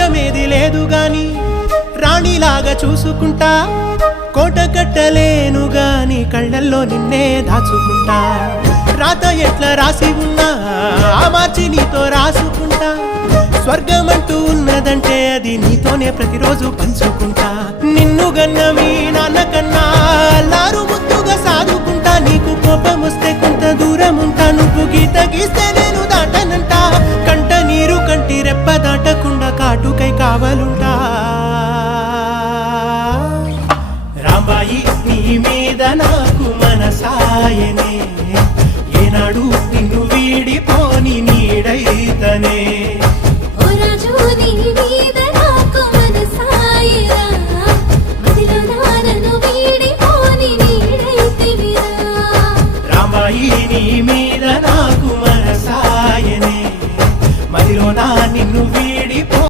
రాజ్యమేది లేదు గాని రాణిలాగా చూసుకుంటా కోట కట్టలేను గాని కళ్ళల్లో నిన్నే దాచుకుంటా రాత ఎట్లా రాసి ఉన్నా ఆ మార్చి నీతో రాసుకుంటా స్వర్గమంటూ ఉన్నదంటే అది నీతోనే ప్రతిరోజు పంచుకుంటా నిన్ను గన్న మీ నాన్నకన్నా అల్లారు ముద్దుగా సాదుకుంటా నీకు కోపం వస్తే కొంత దూరం ఉంటా నువ్వు గీత గీస్తే నేను దాటనంట కంట నీరు కంటి రెప్ప దాటకుండా కాటుకై కావలుంటా రాంబాయి నీ మీద నాకు మనసాయనే ఏనాడు నిన్ను వీడిపోని నీడైతనే